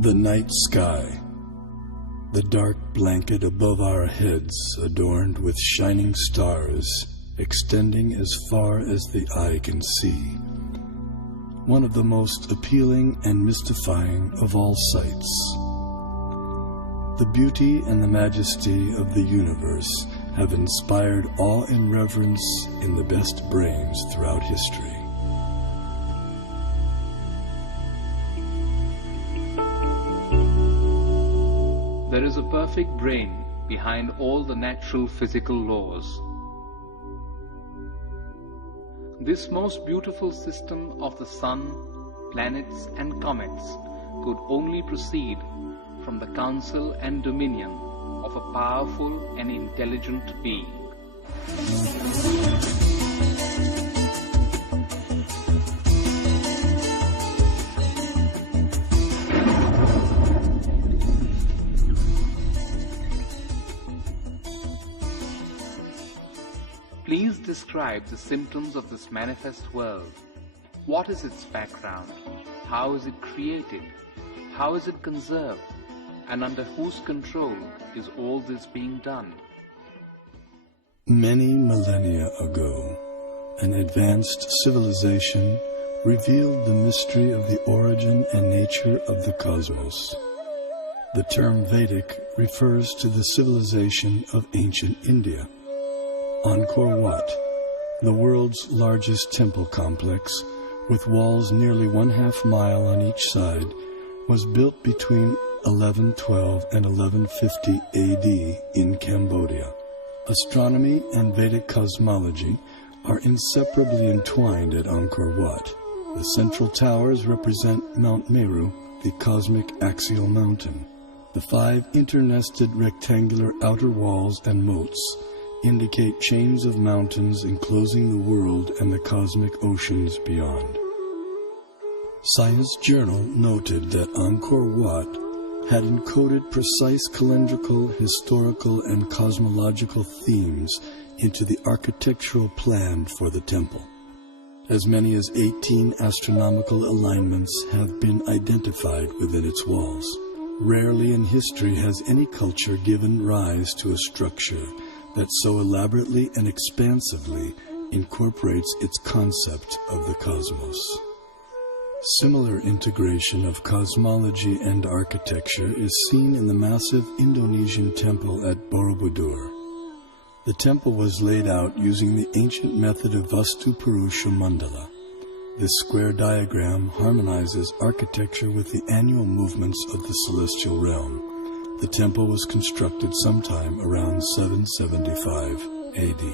The night sky, the dark blanket above our heads adorned with shining stars extending as far as the eye can see. One of the most appealing and mystifying of all sights. The beauty and the majesty of the universe have inspired awe and reverence in the best brains throughout history. There is a perfect brain behind all the natural physical laws. This most beautiful system of the sun, planets and comets could only proceed from the counsel and dominion of a powerful and intelligent being. Please describe the symptoms of this manifest world. What is its background? How is it created? How is it conserved? And under whose control is all this being done? Many millennia ago, an advanced civilization revealed the mystery of the origin and nature of the cosmos. The term Vedic refers to the civilization of ancient India. Angkor Wat, the world's largest temple complex, with walls nearly 1/2 mile on each side, was built between 1112 and 1150 AD in Cambodia. Astronomy and Vedic cosmology are inseparably entwined at Angkor Wat. The central towers represent Mount Meru, the cosmic axial mountain. The 5 internested rectangular outer walls and moats indicate chains of mountains enclosing the world and the cosmic oceans beyond. Science Journal noted that Angkor Wat had encoded precise calendrical, historical, and cosmological themes into the architectural plan for the temple. As many as 18 astronomical alignments have been identified within its walls. Rarely in history has any culture given rise to a structure that so elaborately and expansively incorporates its concept of the cosmos. Similar integration of cosmology and architecture is seen in the massive Indonesian temple at Borobudur. The temple was laid out using the ancient method of Vastu Purusha Mandala. This square diagram harmonizes architecture with the annual movements of the celestial realm. The temple was constructed sometime around 775 AD.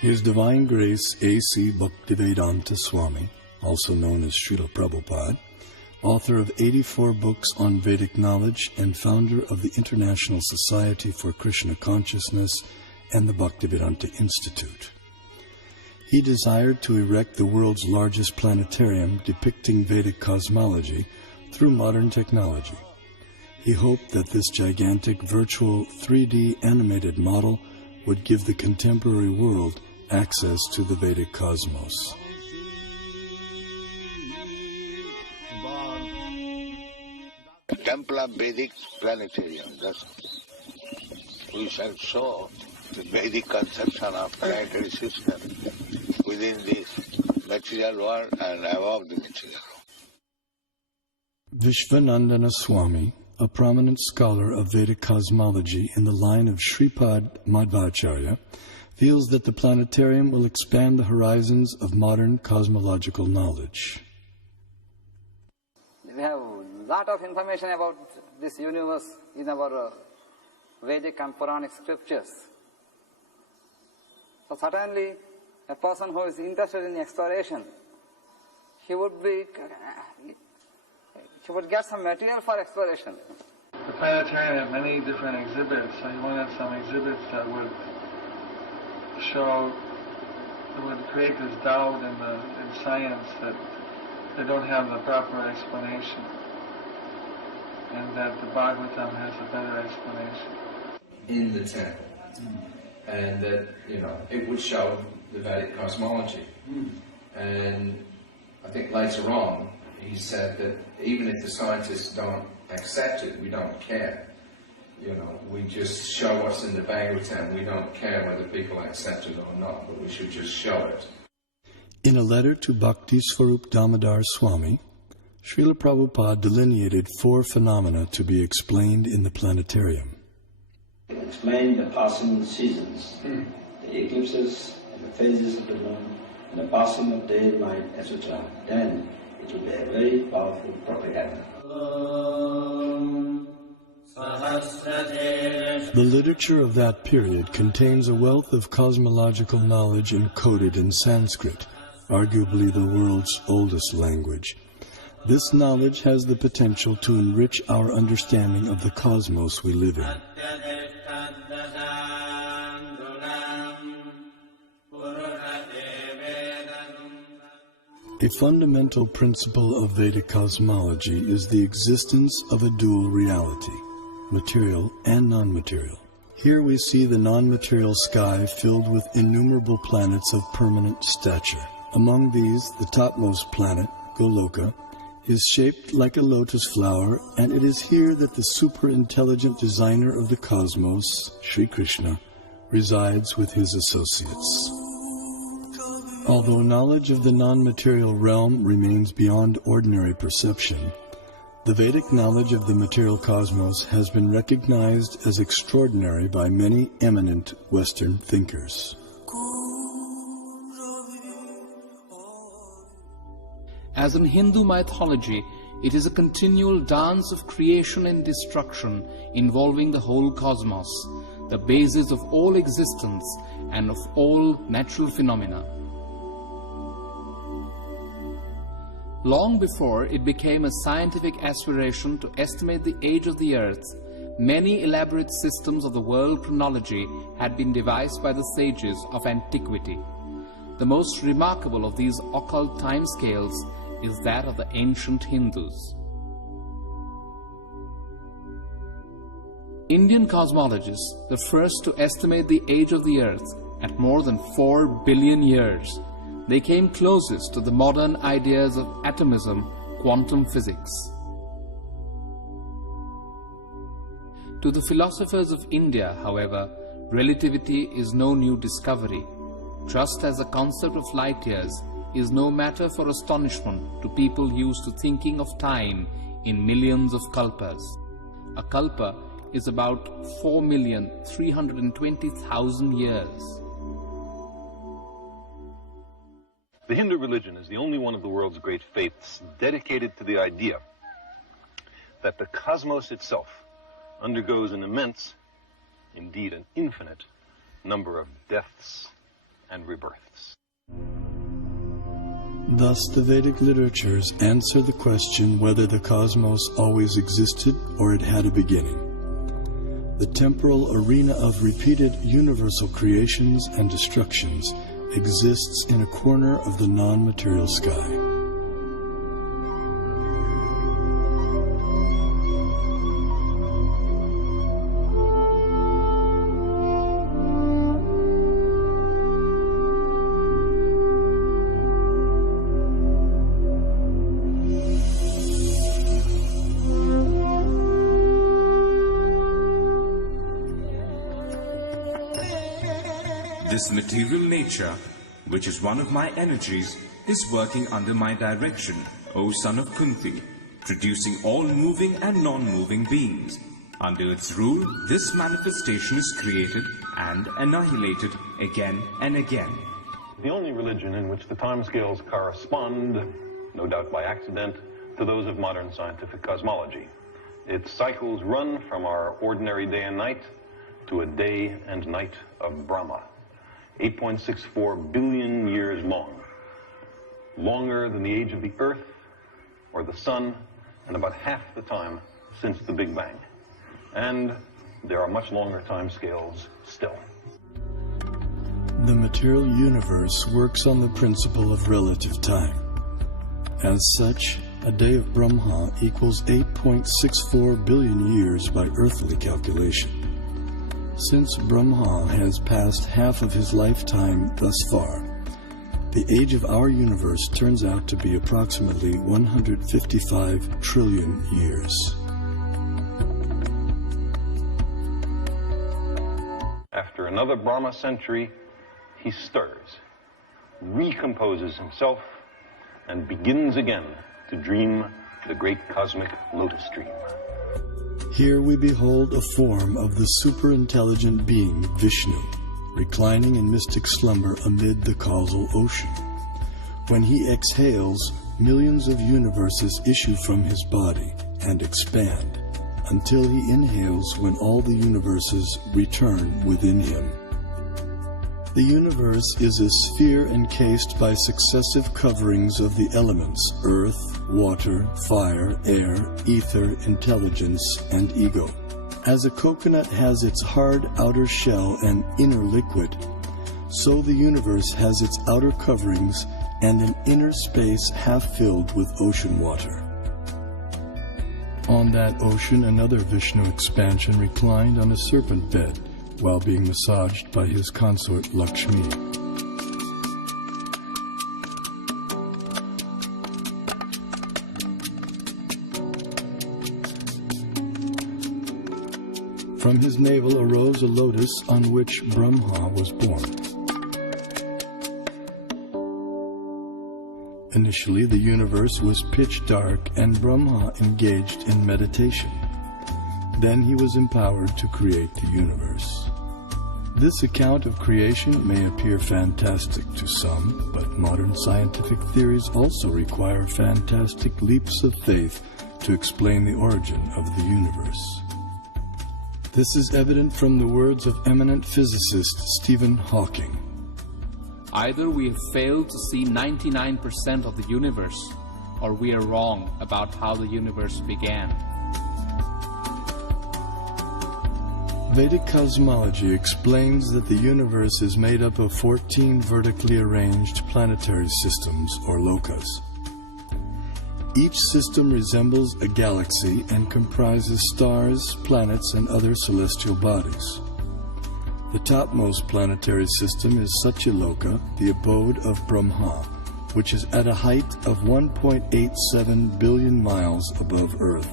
His Divine Grace A.C. Bhaktivedanta Swami, also known as Srila Prabhupada, author of 84 books on Vedic knowledge and founder of the International Society for Krishna Consciousness and the Bhaktivedanta Institute. He desired to erect the world's largest planetarium depicting Vedic cosmology through modern technology. He hoped that this gigantic virtual 3D animated model would give the contemporary world access to the Vedic cosmos. The Temple of Vedic Planetarium, thus we shall show the Vedic conception of planetary system within this material world and above the material world. Vishwanandana Swami, a prominent scholar of Vedic cosmology in the line of Sripad Madhvacharya, feels that the planetarium will expand the horizons of modern cosmological knowledge. We have a lot of information about this universe in our Vedic and Puranic scriptures. So certainly, a person who is interested in exploration, he would get some material for exploration. The planetarium had many different exhibits, so he wanted some exhibits that would show, that would create this doubt in science that they don't have the proper explanation, and that the Bhagavatam has a better explanation. In the temple, and that, it would show the Vedic cosmology. And I think later on he said that even if the scientists don't accept it, we don't care. We just show what's in the Bhagavatam. We don't care whether people accept it or not, but we should just show it. In a letter to Bhakti Swarup Damodar Swami, Srila Prabhupada delineated 4 phenomena to be explained in the planetarium. Explain the passing seasons, the eclipses and the phases of the moon, and the passing of day and night, etc. Then it will be a very powerful propaganda. The literature of that period contains a wealth of cosmological knowledge encoded in Sanskrit, arguably the world's oldest language. This knowledge has the potential to enrich our understanding of the cosmos we live in. A fundamental principle of Vedic cosmology is the existence of a dual reality, material and non-material. Here we see the non-material sky filled with innumerable planets of permanent stature. Among these, the topmost planet, Goloka, is shaped like a lotus flower, and it is here that the super-intelligent designer of the cosmos, Sri Krishna, resides with his associates. Although knowledge of the non-material realm remains beyond ordinary perception, the Vedic knowledge of the material cosmos has been recognized as extraordinary by many eminent Western thinkers. As in Hindu mythology, it is a continual dance of creation and destruction involving the whole cosmos, the basis of all existence and of all natural phenomena. Long before it became a scientific aspiration to estimate the age of the earth, many elaborate systems of the world chronology had been devised by the sages of antiquity. The most remarkable of these occult timescales is that of the ancient Hindus. Indian cosmologists, the first to estimate the age of the earth at more than 4 billion years, they came closest to the modern ideas of atomism, quantum physics. To the philosophers of India, however, relativity is no new discovery, just as the concept of light years is no matter for astonishment to people used to thinking of time in millions of kalpas. A kalpa is about 4,320,000 years. The Hindu religion is the only one of the world's great faiths dedicated to the idea that the cosmos itself undergoes an immense, indeed an infinite, number of deaths and rebirths. Thus, the Vedic literatures answer the question whether the cosmos always existed or it had a beginning. The temporal arena of repeated universal creations and destructions exists in a corner of the non-material sky. This material nature, which is one of my energies, is working under my direction, O son of Kunti, producing all moving and non-moving beings. Under its rule, this manifestation is created and annihilated again and again. The only religion in which the timescales correspond, no doubt by accident, to those of modern scientific cosmology. Its cycles run from our ordinary day and night to a day and night of Brahma. 8.64 billion years long, longer than the age of the Earth or the Sun, and about half the time since the Big Bang. And there are much longer time scales still. The material universe works on the principle of relative time. As such, a day of Brahma equals 8.64 billion years by earthly calculation. Since Brahma has passed half of his lifetime thus far, the age of our universe turns out to be approximately 155 trillion years. After another Brahma century, he stirs, recomposes himself, and begins again to dream the great cosmic lotus dream. Here we behold a form of the super-intelligent being Vishnu, reclining in mystic slumber amid the causal ocean. When he exhales, millions of universes issue from his body and expand, until he inhales when all the universes return within him. The universe is a sphere encased by successive coverings of the elements: earth, water, fire, air, ether, intelligence, and ego. As a coconut has its hard outer shell and inner liquid, so the universe has its outer coverings and an inner space half filled with ocean water. On that ocean, another Vishnu expansion reclined on a serpent bed while being massaged by his consort Lakshmi. From his navel arose a lotus on which Brahma was born. Initially, the universe was pitch dark and Brahma engaged in meditation. Then he was empowered to create the universe. This account of creation may appear fantastic to some, but modern scientific theories also require fantastic leaps of faith to explain the origin of the universe. This is evident from the words of eminent physicist Stephen Hawking. Either we have failed to see 99% of the universe, or we are wrong about how the universe began. Vedic cosmology explains that the universe is made up of 14 vertically arranged planetary systems, or lokas. Each system resembles a galaxy and comprises stars, planets, and other celestial bodies. The topmost planetary system is Satyaloka, the abode of Brahma, which is at a height of 1.87 billion miles above Earth.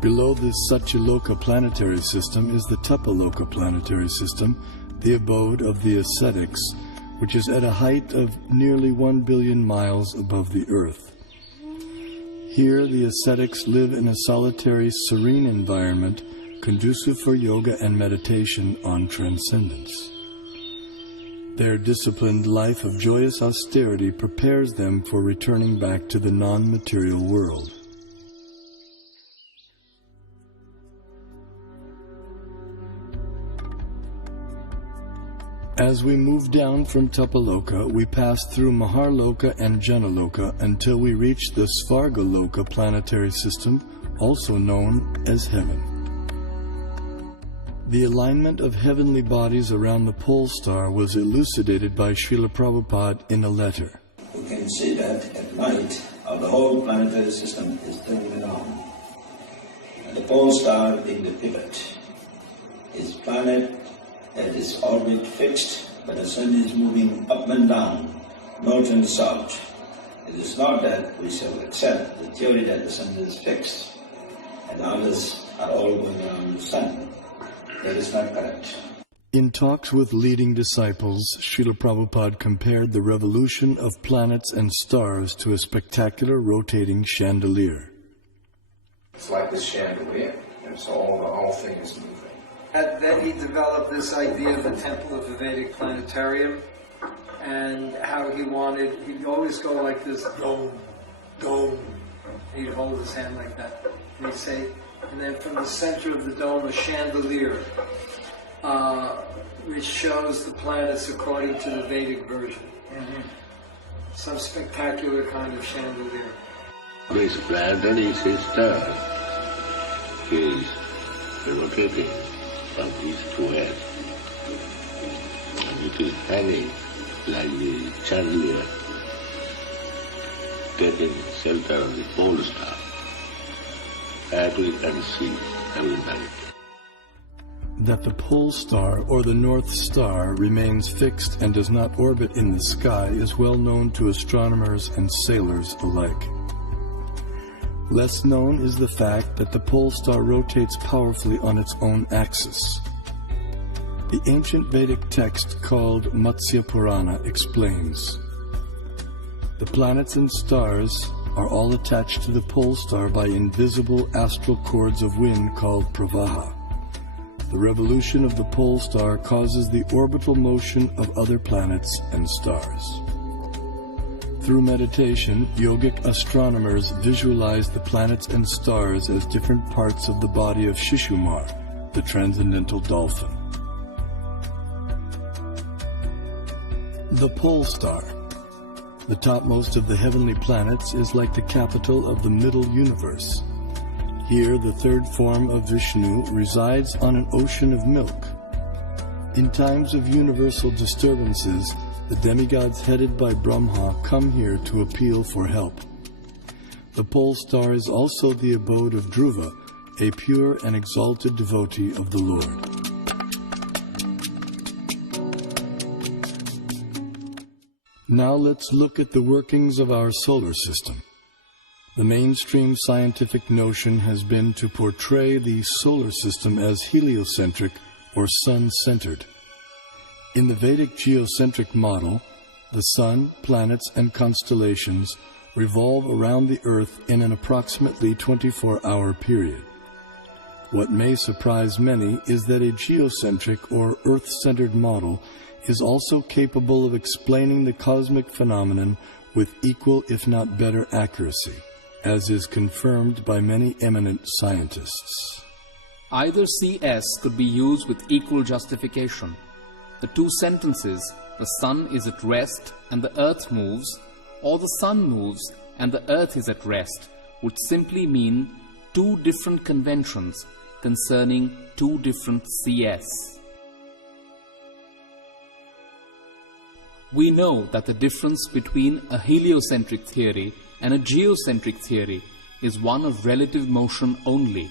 Below the Satyaloka planetary system is the Tapaloka planetary system, the abode of the ascetics, which is at a height of nearly 1 billion miles above the Earth. Here, the ascetics live in a solitary, serene environment conducive for yoga and meditation on transcendence. Their disciplined life of joyous austerity prepares them for returning back to the non-material world. As we move down from Tapaloka, we pass through Maharloka and Janaloka until we reach the Svargaloka planetary system, also known as heaven. The alignment of heavenly bodies around the pole star was elucidated by Srila Prabhupada in a letter. We can see that at night the whole planetary system is turning around. And the pole star being the pivot. Its planet at its orbit fixed, but the sun is moving up and down, north and south. It is not that we shall accept the theory that the sun is fixed and others are all going around the sun. That is not correct. In talks with leading disciples, Srila Prabhupada compared the revolution of planets and stars to a spectacular rotating chandelier. It's like this chandelier, and so the whole thing is moving. And then he developed this idea of the temple of the Vedic planetarium, and how he'd always go like this, dome, dome. He'd hold his hand like that. And he'd say, and then from the center of the dome, a chandelier, which shows the planets according to the Vedic version. Mm-hmm. Some spectacular kind of chandelier. This planetary system is rotating from these two ends, and it is hanging like the chandelier taking shelter of the pole star, that we can see every night. That the pole star or the North Star remains fixed and does not orbit in the sky is well known to astronomers and sailors alike. Less known is the fact that the pole star rotates powerfully on its own axis. The ancient Vedic text called Matsya Purana explains, "The planets and stars are all attached to the pole star by invisible astral cords of wind called pravaha. The revolution of the pole star causes the orbital motion of other planets and stars." Through meditation, yogic astronomers visualize the planets and stars as different parts of the body of Shishumar, the transcendental dolphin. The pole star, the topmost of the heavenly planets, is like the capital of the middle universe. Here, the third form of Vishnu resides on an ocean of milk. In times of universal disturbances, the demigods headed by Brahma come here to appeal for help. The pole star is also the abode of Dhruva, a pure and exalted devotee of the Lord. Now let's look at the workings of our solar system. The mainstream scientific notion has been to portray the solar system as heliocentric or sun-centered. In the Vedic geocentric model, the sun, planets, and constellations revolve around the Earth in an approximately 24-hour period. What may surprise many is that a geocentric or Earth-centered model is also capable of explaining the cosmic phenomenon with equal, if not better, accuracy, as is confirmed by many eminent scientists. Either CS could be used with equal justification. The two sentences, "the sun is at rest and the earth moves," or "the sun moves and the earth is at rest," would simply mean two different conventions concerning two different CS. We know that the difference between a heliocentric theory and a geocentric theory is one of relative motion only,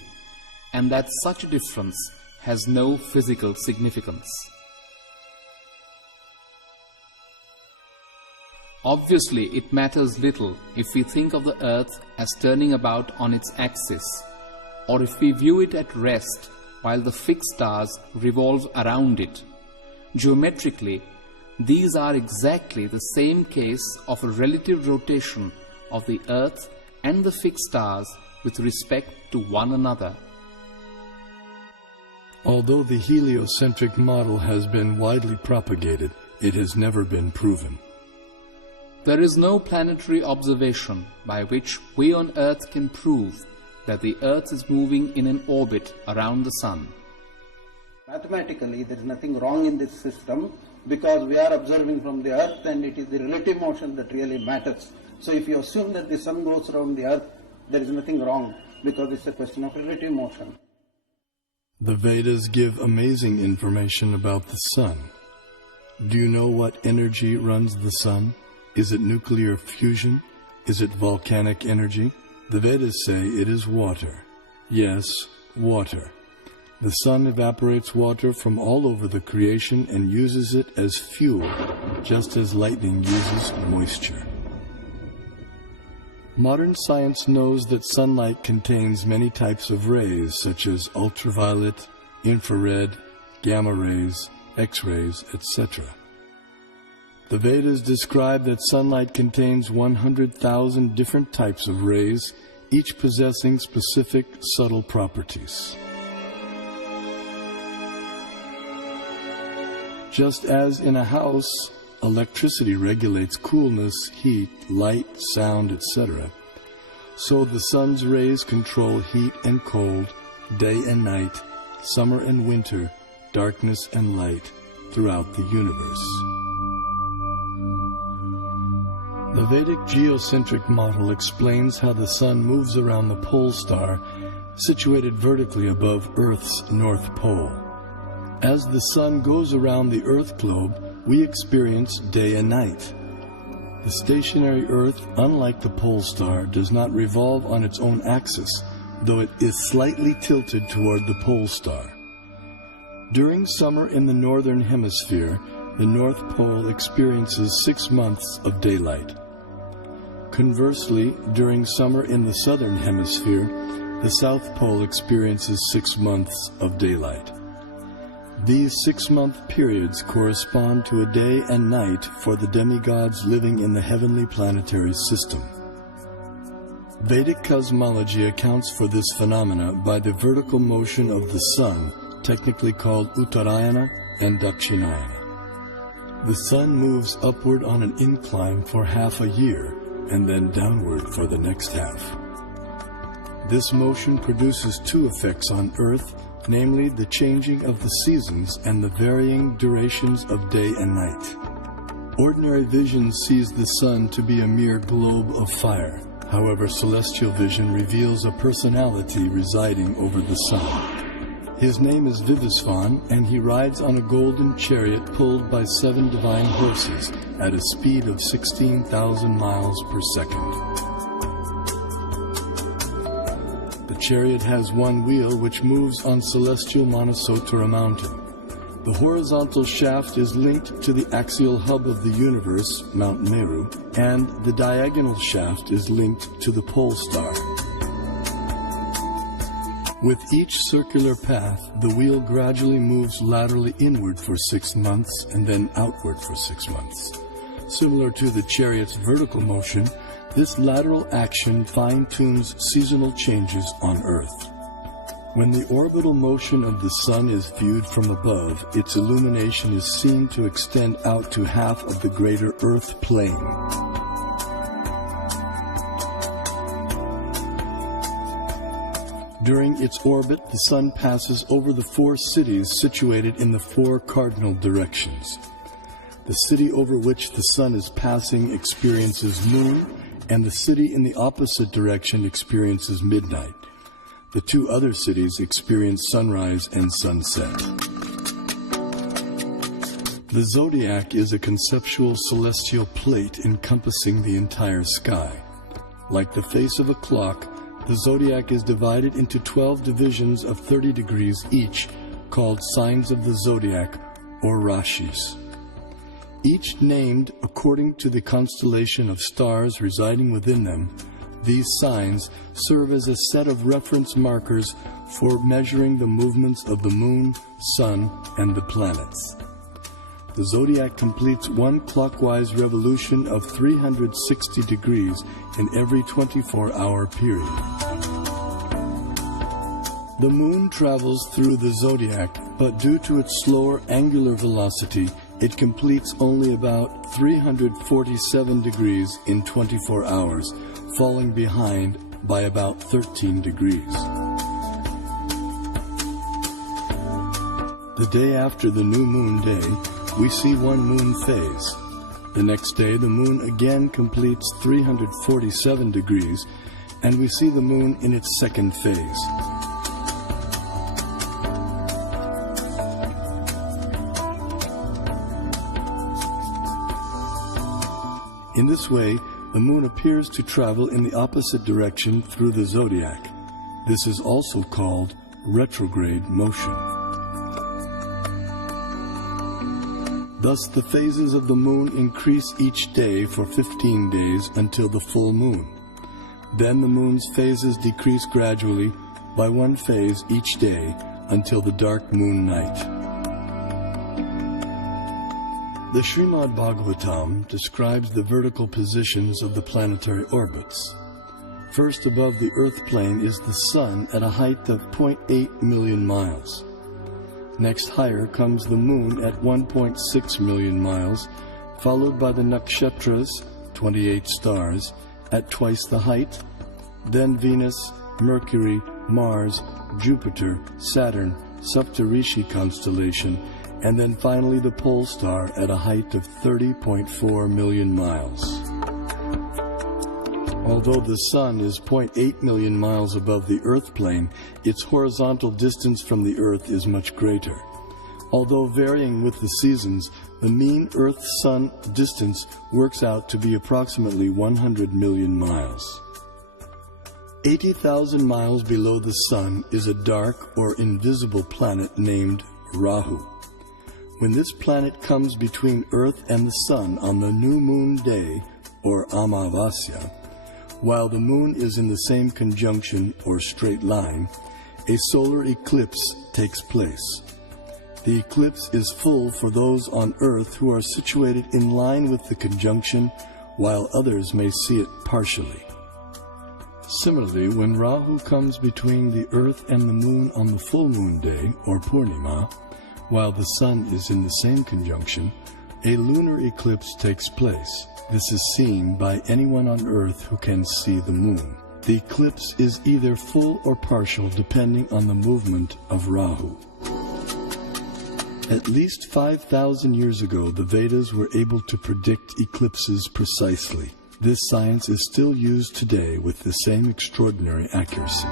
and that such a difference has no physical significance. Obviously, it matters little if we think of the earth as turning about on its axis, or if we view it at rest while the fixed stars revolve around it. Geometrically, these are exactly the same case of a relative rotation of the earth and the fixed stars with respect to one another. Although the heliocentric model has been widely propagated, it has never been proven. There is no planetary observation by which we on Earth can prove that the Earth is moving in an orbit around the Sun. Mathematically, there is nothing wrong in this system because we are observing from the Earth and it is the relative motion that really matters. So if you assume that the Sun goes around the Earth, there is nothing wrong because it's a question of relative motion. The Vedas give amazing information about the Sun. Do you know what energy runs the Sun? Is it nuclear fusion? Is it volcanic energy? The Vedas say it is water. Yes, water. The Sun evaporates water from all over the creation and uses it as fuel, just as lightning uses moisture. Modern science knows that sunlight contains many types of rays, such as ultraviolet, infrared, gamma rays, X-rays, etc. The Vedas describe that sunlight contains 100,000 different types of rays, each possessing specific subtle properties. Just as in a house, electricity regulates coolness, heat, light, sound, etc., so the sun's rays control heat and cold, day and night, summer and winter, darkness and light throughout the universe. The Vedic geocentric model explains how the Sun moves around the pole star, situated vertically above Earth's North Pole. As the Sun goes around the Earth globe, we experience day and night. The stationary Earth, unlike the pole star, does not revolve on its own axis, though it is slightly tilted toward the pole star. During summer in the northern hemisphere, the North Pole experiences 6 months of daylight. Conversely, during summer in the southern hemisphere, the South Pole experiences 6 months of daylight. These 6-month periods correspond to a day and night for the demigods living in the heavenly planetary system. Vedic cosmology accounts for this phenomena by the vertical motion of the sun, technically called Uttarayana and Dakshinayana. The sun moves upward on an incline for half a year and then downward for the next half. This motion produces 2 effects on Earth, namely the changing of the seasons and the varying durations of day and night. Ordinary vision sees the sun to be a mere globe of fire. However, celestial vision reveals a personality residing over the sun. His name is Vivasvan, and he rides on a golden chariot pulled by 7 divine horses at a speed of 16,000 miles per second. The chariot has 1 wheel which moves on celestial Manasottara mountain. The horizontal shaft is linked to the axial hub of the universe, Mount Meru, and the diagonal shaft is linked to the pole star. With each circular path, the wheel gradually moves laterally inward for 6 months and then outward for 6 months. Similar to the chariot's vertical motion, this lateral action fine-tunes seasonal changes on Earth. When the orbital motion of the sun is viewed from above, its illumination is seen to extend out to half of the greater Earth plane. During its orbit, the sun passes over the 4 cities situated in the 4 cardinal directions. The city over which the sun is passing experiences noon, and the city in the opposite direction experiences midnight. The 2 other cities experience sunrise and sunset. The zodiac is a conceptual celestial plate encompassing the entire sky. Like the face of a clock, the zodiac is divided into 12 divisions of 30 degrees each, called signs of the zodiac, or rashis. Each named according to the constellation of stars residing within them. These signs serve as a set of reference markers for measuring the movements of the moon, sun, and the planets. The zodiac completes 1 clockwise revolution of 360 degrees in every 24-hour period. The moon travels through the zodiac, but due to its slower angular velocity, it completes only about 347 degrees in 24 hours, falling behind by about 13 degrees. The day after the new moon day, we see 1 moon phase. The next day, the moon again completes 347 degrees, and we see the moon in its 2nd phase. In this way, the moon appears to travel in the opposite direction through the zodiac. This is also called retrograde motion. Thus, the phases of the moon increase each day for 15 days until the full moon. Then the moon's phases decrease gradually by 1 phase each day until the dark moon night. The Srimad-bhagavatam describes the vertical positions of the planetary orbits. First above the Earth plane is the Sun at a height of 0.8 million miles. Next higher comes the Moon at 1.6 million miles, followed by the Nakshatras, 28 stars, at twice the height, then Venus, Mercury, Mars, Jupiter, Saturn, Saptarishi constellation, and then finally the pole star at a height of 30.4 million miles. Although the Sun is 0.8 million miles above the Earth plane, its horizontal distance from the Earth is much greater. Although varying with the seasons, the mean Earth-Sun distance works out to be approximately 100 million miles. 80,000 miles below the Sun is a dark or invisible planet named Rahu. When this planet comes between Earth and the Sun on the new moon day, or Amavasya, while the moon is in the same conjunction or straight line, a solar eclipse takes place. The eclipse is full for those on Earth who are situated in line with the conjunction, while others may see it partially. Similarly, when Rahu comes between the Earth and the Moon on the full moon day, or Purnima, while the Sun is in the same conjunction, a lunar eclipse takes place. This is seen by anyone on Earth who can see the Moon. The eclipse is either full or partial depending on the movement of Rahu. At least 5,000 years ago, the Vedas were able to predict eclipses precisely. This science is still used today with the same extraordinary accuracy.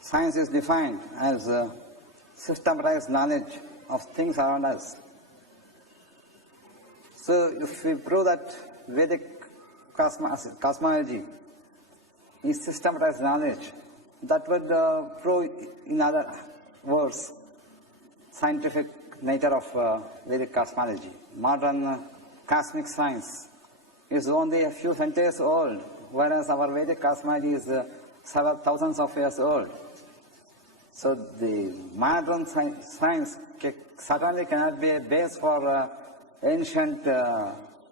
Science is defined as systematized knowledge of things around us. So if we prove that Vedic cosmology is systematized knowledge, that would prove, in other words, scientific nature of Vedic cosmology. Modern cosmic science is only a few centuries old, whereas our Vedic cosmology is several thousands of years old. So the modern science certainly cannot be a base for ancient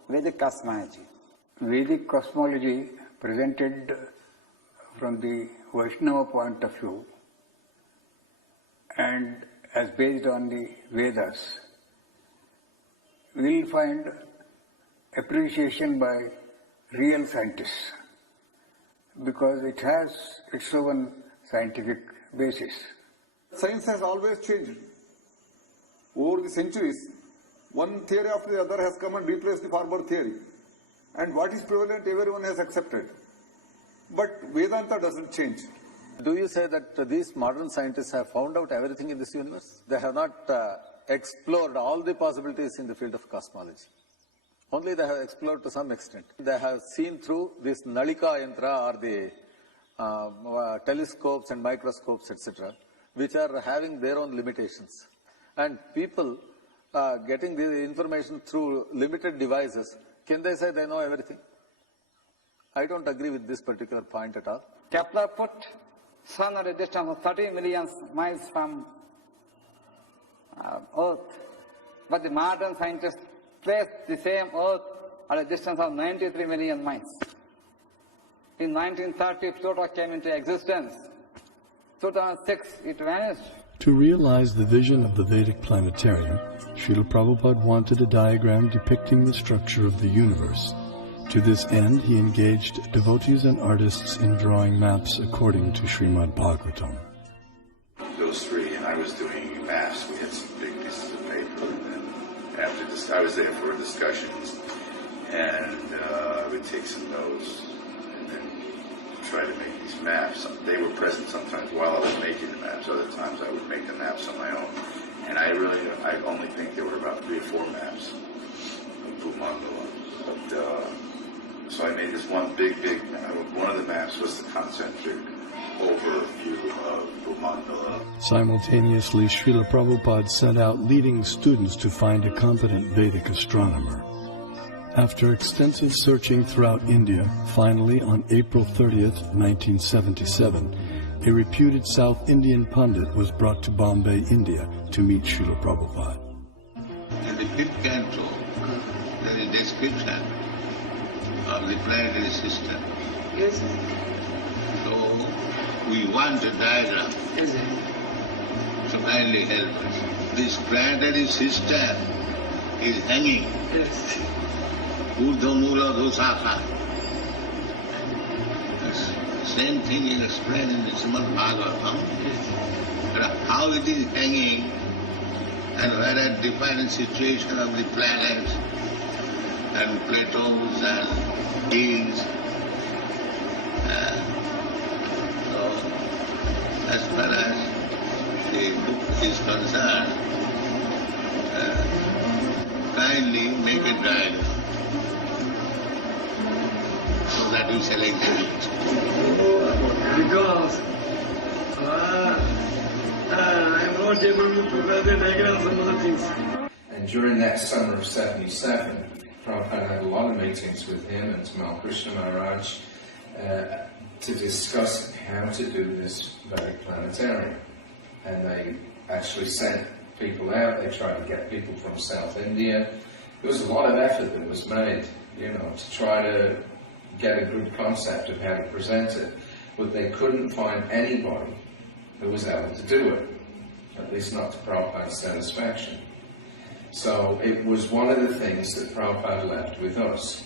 Vedic cosmology. Vedic cosmology presented from the Vaishnava point of view and as based on the Vedas, we will find appreciation by real scientists because it has its own scientific basis. Science has always changed. Over the centuries, one theory after the other has come and replaced the former theory. And what is prevalent, everyone has accepted. But Vedanta doesn't change. Do you say that these modern scientists have found out everything in this universe? They have not explored all the possibilities in the field of cosmology. Only they have explored to some extent. They have seen through this Nalika Yantra or the telescopes and microscopes, etc., which are having their own limitations. And people getting the information through limited devices, can they say they know everything? I don't agree with this particular point at all. Kepler put Sun at a distance of 30 million miles from Earth, but the modern scientists placed the same Earth at a distance of 93 million miles. In 1930, Pluto came into existence. 2006, it vanished. To realize the vision of the Vedic planetarium, Srila Prabhupada wanted a diagram depicting the structure of the universe. To this end, he engaged devotees and artists in drawing maps according to Srimad-bhagavatam. Those three, and I was doing maps. We had some big pieces of paper, and after this, I was there for discussions, and I would take some notes, and then try to make these maps. They were present sometimes while I was making the maps. Other times, I would make the maps on my own. And I only think there were about 3 or 4 maps of Bhu-mandala. But, so I made this one big map. One of the maps was the concentric overview of Bhu-mandala. Simultaneously, Srila Prabhupada sent out leading students to find a competent Vedic astronomer. After extensive searching throughout India, finally on April 30th, 1977, a reputed South Indian pundit was brought to Bombay, India to meet Srila Prabhupada. In the 5th canto, there is description of the planetary system. Yes. So we want a diagram. Yes. So kindly help us. This planetary system is hanging. Yes. Urdhva mula dosaka. Same thing is explained in the Srimad-bhagavatam. But how it is hanging and where are different situation of the planets and plateaus and hills. So, as far as the book is concerned, kindly make a diagram so that we shall exhibit. Because And during that summer of 77, Prabhupada had a lot of meetings with him and Tamal Krishna Maharaj to discuss how to do this Vedic planetarium. And they actually sent people out. They tried to get people from South India. There was a lot of effort that was made, to try to get a good concept of how to present it. But they couldn't find anybody who was able to do it, at least not to Prabhupada's satisfaction. So it was one of the things that Prabhupada left with us.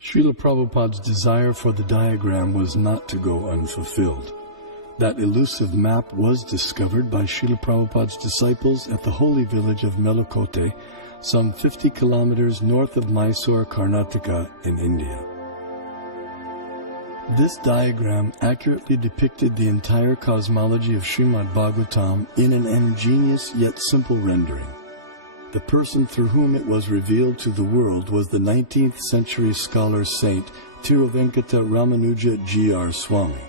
Srila Prabhupada's desire for the diagram was not to go unfulfilled. That elusive map was discovered by Srila Prabhupada's disciples at the holy village of Melukote, some 50 kilometers north of Mysore, Karnataka in India. This diagram accurately depicted the entire cosmology of Srimad-bhagavatam in an ingenious yet simple rendering. The person through whom it was revealed to the world was the 19th century scholar saint Tiruvenkata Ramanuja G.R. Swami.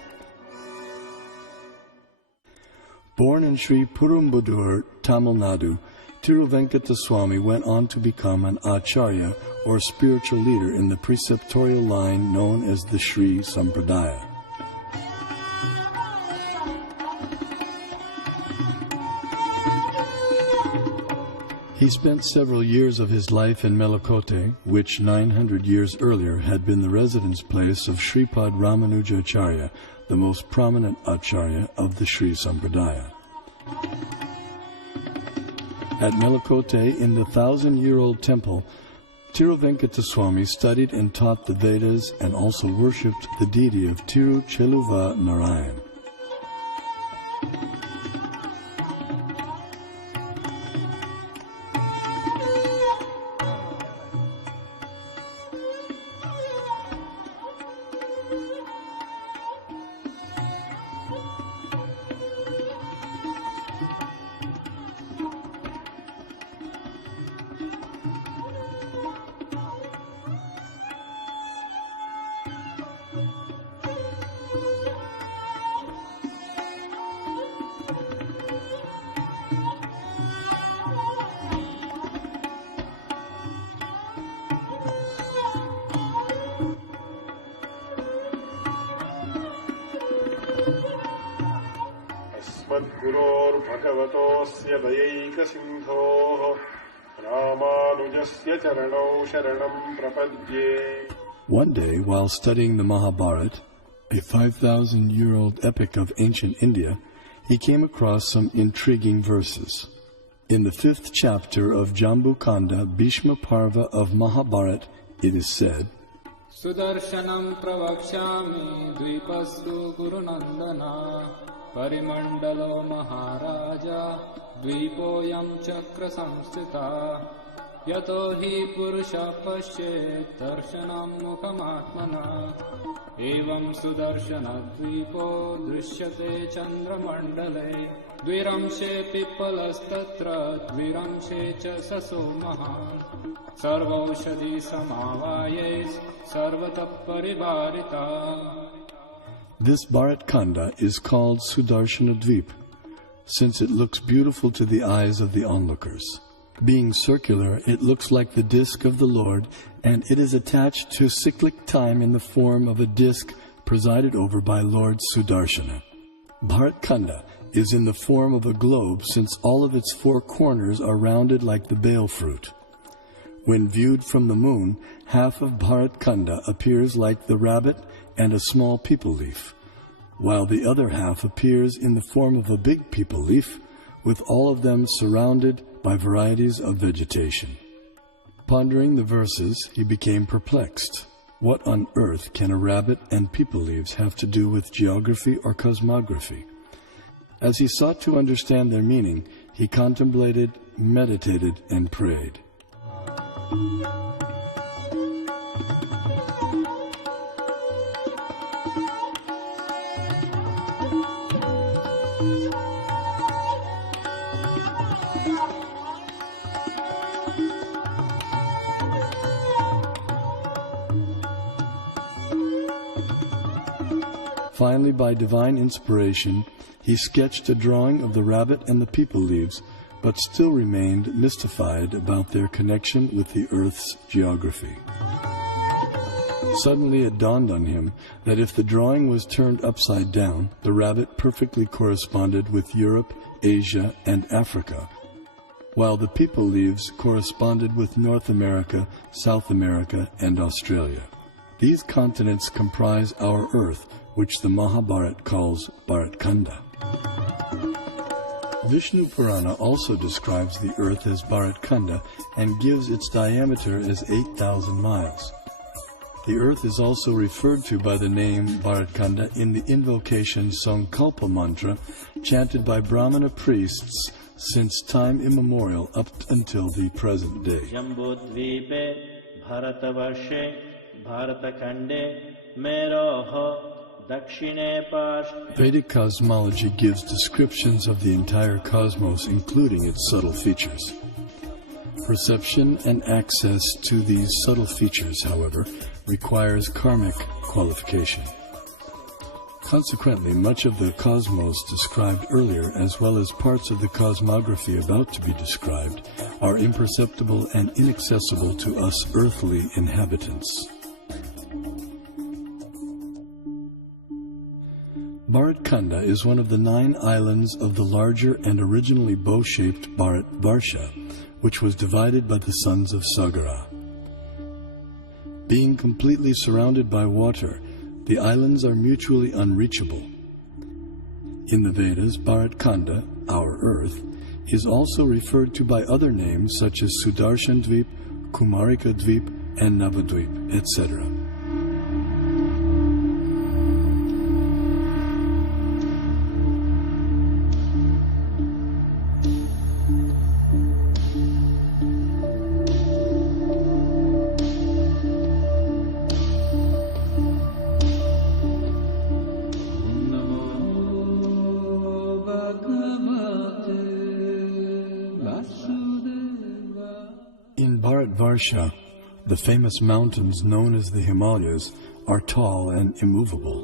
Born in Sri Perumbudur, Tamil Nadu, Tiruvenkata Swami went on to become an acharya or spiritual leader in the preceptorial line known as the Sri Sampradaya. He spent several years of his life in Melukote, which 900 years earlier had been the residence place of Sripad Ramanujacharya, the most prominent acharya of the Sri Sampradaya. At Melukote, in the 1,000-year-old temple, Tiruvenkata Swami studied and taught the Vedas and also worshipped the deity of Tirucheluva Narayan. भगवतोऽस्य दयैकसिन्धोः रामानुजस्य चरणौ शरणं प्रपद्ये. One day, while studying the Mahabharata, a 5,000-year-old epic of ancient India, he came across some intriguing verses. In the 5th chapter of Jambukanda, Bhishma Parva of Mahabharata, it is said, Sudarshanam pravakshami dvipastu gurunandana parimandalo maharaja dvipoyam chakra samstita yato hi purusha pasyet darshanam mukamatmana evam sudarshana dvipo drishyate chandramandale dviramshe pipalastatra dviramshe cha saso mahan sarvaushadhi samavayes sarvata parivarita. This Bharat Khanda is called Sudarshana Dvip, since it looks beautiful to the eyes of the onlookers. Being circular, it looks like the disk of the Lord, and it is attached to cyclic time in the form of a disk presided over by Lord Sudarshana. Bharat Khanda is in the form of a globe, since all of its 4 corners are rounded like the bale fruit. When viewed from the moon, half of Bharat Khanda appears like the rabbit and a small peepal leaf, while the other half appears in the form of a big peepal leaf, with all of them surrounded by varieties of vegetation. Pondering the verses, he became perplexed. What on earth can a rabbit and peepal leaves have to do with geography or cosmography? As he sought to understand their meaning, he contemplated, meditated, and prayed. Finally, by divine inspiration, he sketched a drawing of the rabbit and the peepal leaves, but still remained mystified about their connection with the Earth's geography. Suddenly it dawned on him that if the drawing was turned upside down, the rabbit perfectly corresponded with Europe, Asia, and Africa, while the people leaves corresponded with North America, South America, and Australia. These continents comprise our Earth, which the Mahabharata calls Bharatkanda. Vishnu Purana also describes the Earth as Bharatkanda and gives its diameter as 8,000 miles. The Earth is also referred to by the name Bharatkanda in the invocation Sankalpa mantra chanted by Brahmana priests since time immemorial up until the present day. Jambudvipa Bharatavarshe Bharatakande Meru Vedic cosmology gives descriptions of the entire cosmos, including its subtle features. Perception and access to these subtle features, however, requires karmic qualification. Consequently, much of the cosmos described earlier, as well as parts of the cosmography about to be described, are imperceptible and inaccessible to us earthly inhabitants. Bharatkanda is one of the 9 islands of the larger and originally bow-shaped Bharatvarsha, which was divided by the sons of Sagara. Being completely surrounded by water, the islands are mutually unreachable. In the Vedas, Bharatkanda, our Earth, is also referred to by other names such as Sudarshan-dvip, Kumarika-dvip, and Navadvip, etc. Varsha, the famous mountains known as the Himalayas are tall and immovable.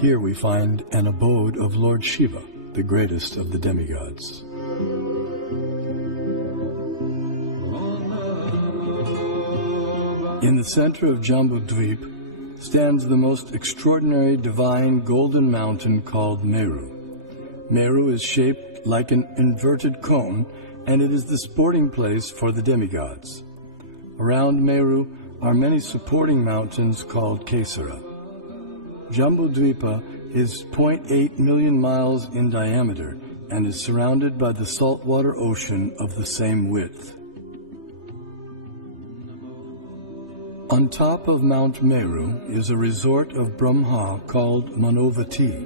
Here we find an abode of Lord Shiva, the greatest of the demigods. In the center of Jambudvipa stands the most extraordinary divine golden mountain called Meru. Meru is shaped like an inverted cone, and it is the sporting place for the demigods. Around Meru are many supporting mountains called Kesara. Jambudvipa is 0.8 million miles in diameter and is surrounded by the saltwater ocean of the same width. On top of Mount Meru is a resort of Brahma called Manavati.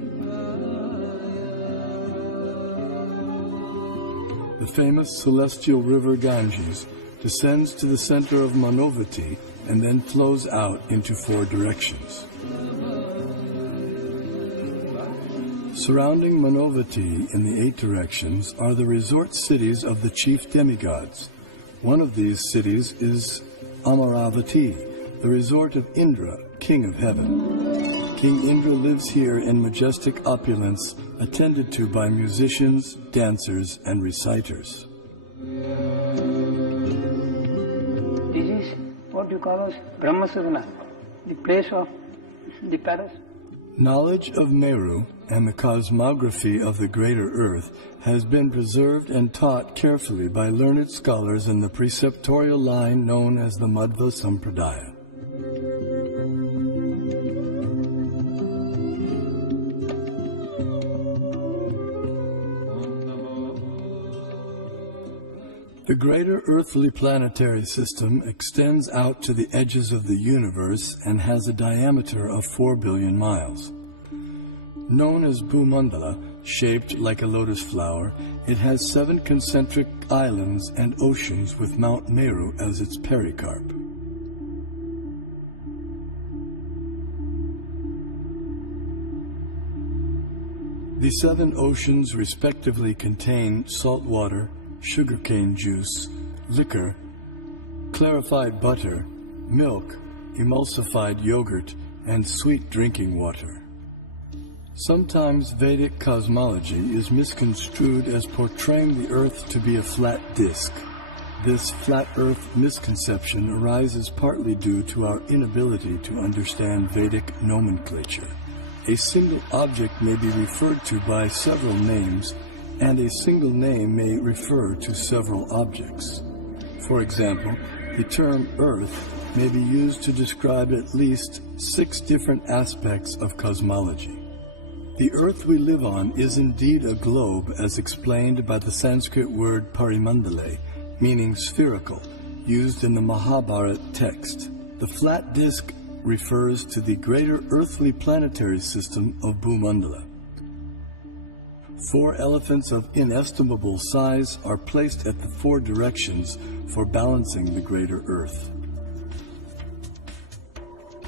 The famous celestial river Ganges descends to the center of Manavati and then flows out into 4 directions. Surrounding Manavati in the 8 directions are the resort cities of the chief demigods. One of these cities is Amaravati, the resort of Indra, king of heaven. King Indra lives here in majestic opulence, attended to by musicians, dancers, and reciters. This is what you call as Brahmasarana, the place of the palace. Knowledge of Meru and the cosmography of the greater Earth has been preserved and taught carefully by learned scholars in the preceptorial line known as the Madhva Sampradaya. The greater earthly planetary system extends out to the edges of the universe and has a diameter of 4 billion miles. Known as Bhu-mandala, shaped like a lotus flower, it has 7 concentric islands and oceans with Mount Meru as its pericarp. The 7 oceans respectively contain salt water, sugarcane juice, liquor, clarified butter, milk, emulsified yogurt, and sweet drinking water. Sometimes Vedic cosmology is misconstrued as portraying the earth to be a flat disk. This flat earth misconception arises partly due to our inability to understand Vedic nomenclature. A single object may be referred to by several names, and a single name may refer to several objects. For example, the term earth may be used to describe at least 6 different aspects of cosmology. The earth we live on is indeed a globe, as explained by the Sanskrit word parimandale, meaning spherical, used in the Mahabharata text. The flat disk refers to the greater earthly planetary system of Bhu-mandala. 4 elephants of inestimable size are placed at the 4 directions for balancing the greater earth.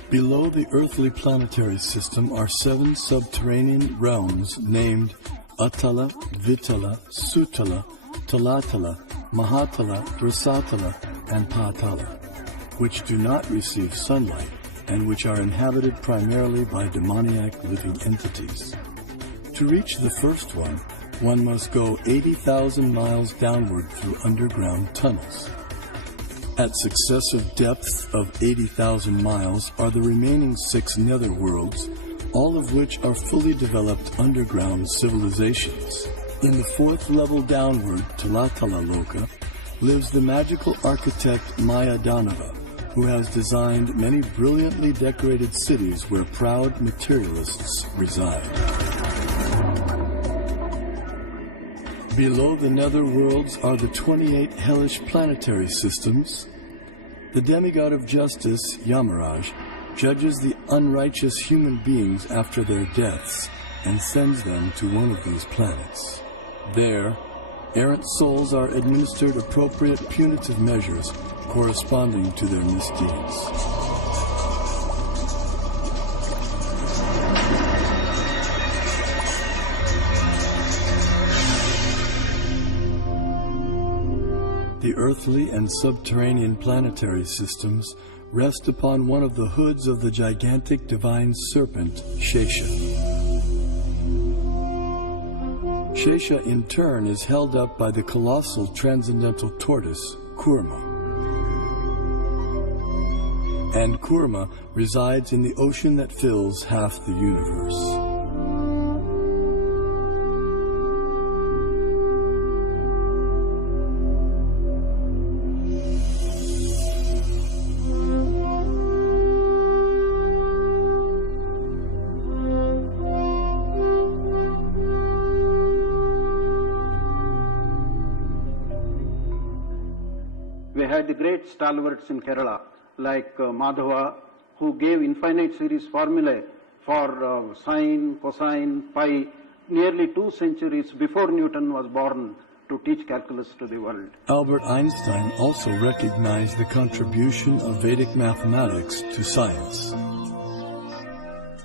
Below the earthly planetary system are 7 subterranean realms named Atala, Vitala, Sutala, Talatala, Mahatala, Rasatala, and Patala, which do not receive sunlight and which are inhabited primarily by demoniac living entities. To reach the first one must go 80,000 miles downward through underground tunnels. At successive depths of 80,000 miles are the remaining 6 netherworlds, all of which are fully developed underground civilizations. In the 4th level downward, Talatala Loka, lives the magical architect Maya Danava, who has designed many brilliantly decorated cities where proud materialists reside. Below the netherworlds are the 28 hellish planetary systems. The demigod of justice, Yamaraj, judges the unrighteous human beings after their deaths and sends them to one of these planets. There, errant souls are administered appropriate punitive measures corresponding to their misdeeds. The earthly and subterranean planetary systems rest upon one of the hoods of the gigantic divine serpent, Shesha. Shesha in turn is held up by the colossal transcendental tortoise, Kurma. And Kurma resides in the ocean that fills half the universe. We had the great stalwarts in Kerala, like Madhava, who gave infinite series formulae for sine, cosine, pi, nearly 2 centuries before Newton was born, to teach calculus to the world. Albert Einstein also recognized the contribution of Vedic mathematics to science.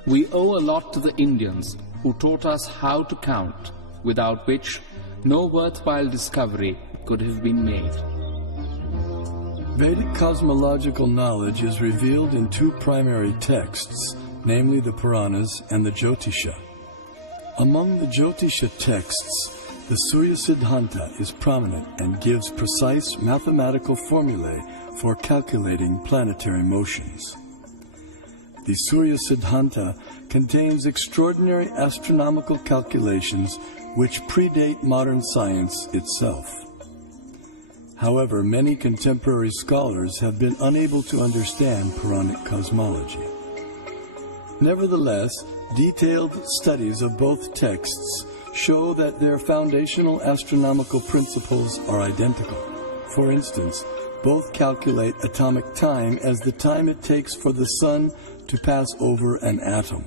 We owe a lot to the Indians who taught us how to count, without which no worthwhile discovery could have been made. Vedic cosmological knowledge is revealed in 2 primary texts, namely the Puranas and the Jyotisha. Among the Jyotisha texts, the Surya Siddhanta is prominent and gives precise mathematical formulae for calculating planetary motions. The Surya Siddhanta contains extraordinary astronomical calculations which predate modern science itself. However, many contemporary scholars have been unable to understand Puranic cosmology. Nevertheless, detailed studies of both texts show that their foundational astronomical principles are identical. For instance, both calculate atomic time as the time it takes for the sun to pass over an atom.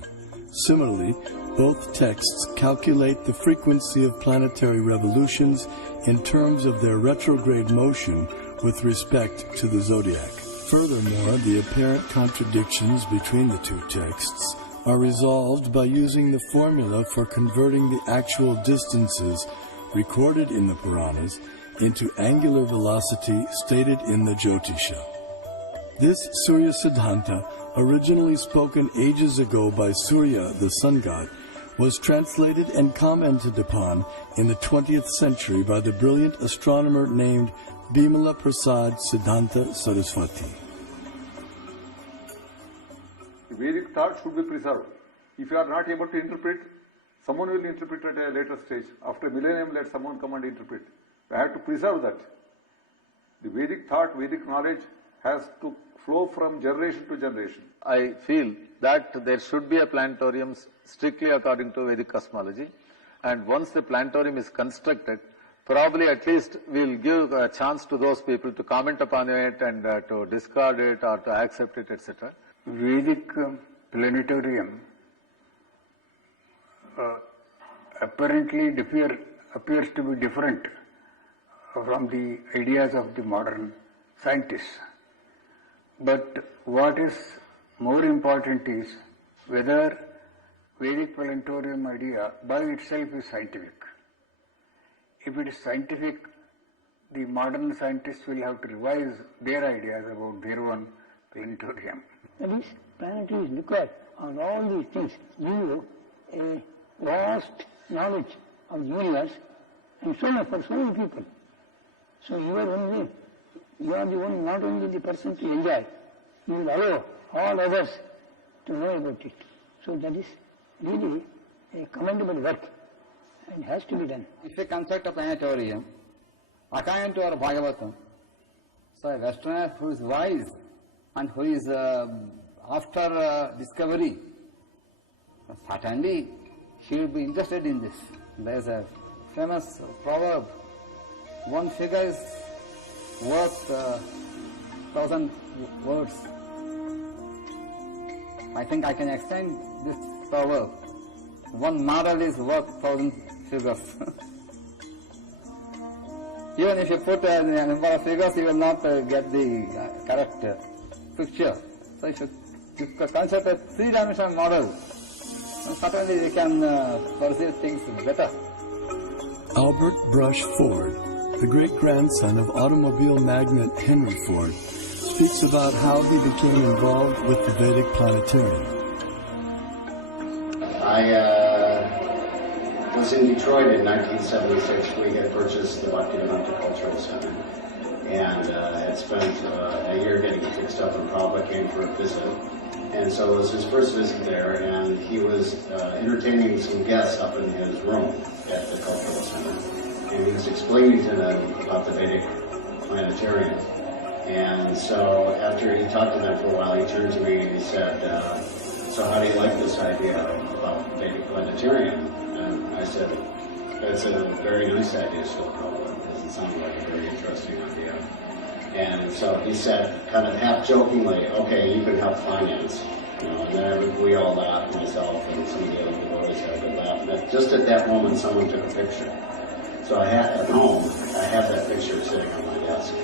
Similarly, both texts calculate the frequency of planetary revolutions in terms of their retrograde motion with respect to the zodiac. Furthermore, the apparent contradictions between the 2 texts are resolved by using the formula for converting the actual distances recorded in the Puranas into angular velocity stated in the Jyotisha. This Surya Siddhanta, originally spoken ages ago by Surya, the sun god, was translated and commented upon in the 20th century by the brilliant astronomer named Bimala Prasad Siddhanta Saraswati. The Vedic thought should be preserved. If you are not able to interpret, someone will interpret at a later stage. After a millennium, let someone come and interpret. We have to preserve that. The Vedic thought, Vedic knowledge has to flow from generation to generation. I feel that there should be a planetarium strictly according to Vedic cosmology, and once the planetarium is constructed, probably at least we'll give a chance to those people to comment upon it and to discard it or to accept it, etc. Vedic planetarium apparently appears to be different from the ideas of the modern scientists. But what is more important is whether Vedic planetarium idea by itself is scientific. If it is scientific, the modern scientists will have to revise their ideas about their own planetarium. That is, planetaries look at on all these things, give you a vast knowledge of the universe, and so much for so many people. So you are the one, not only the person to enjoy, you will allow all others to know about it. So that is really a commendable work and has to be done. If you construct a planetarium, according to our Bhagavatam, so a Westerner who is wise and who is after discovery, certainly he will be interested in this. There is a famous proverb, one figure is worth 1,000 words. I think I can explain this proverb. One model is worth 1,000 figures. Even if you put a number of figures, you will not get the correct picture. So if you consider a three-dimensional model, certainly we can perceive things better. Albert Brush Ford, the great-grandson of automobile magnate Henry Ford, speaks about how he became involved with the Vedic planetarium. I was in Detroit in 1976. We had purchased the Bhaktivedanta Cultural Center and had spent a year getting it fixed up, and Prabhupada came for a visit. And so it was his first visit there, and he was entertaining some guests up in his room at the Cultural Center. And he was explaining to them about the Vedic planetarium. And so after he talked to them for a while, he turned to me and he said, so how do you like this idea about Vedic planetarium? And I said, that's a very nice idea, still, Prabhupada. It doesn't sound like a very interesting idea. And so he said, kind of half jokingly, okay, you can help finance. You know, and then we all laughed, myself and some of the other devotees had a good laugh. But just at that moment, someone took a picture. So at home, I have that picture sitting on my desk.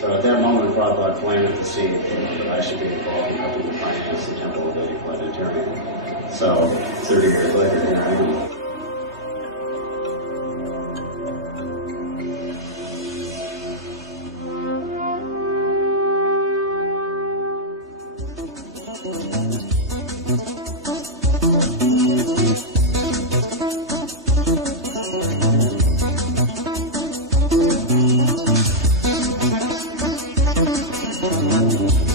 So at that moment, Prabhupada planted the seed that I should be involved in helping to finance the Temple of Vedic Planetarium. So 30 years later, here I am. Thank you.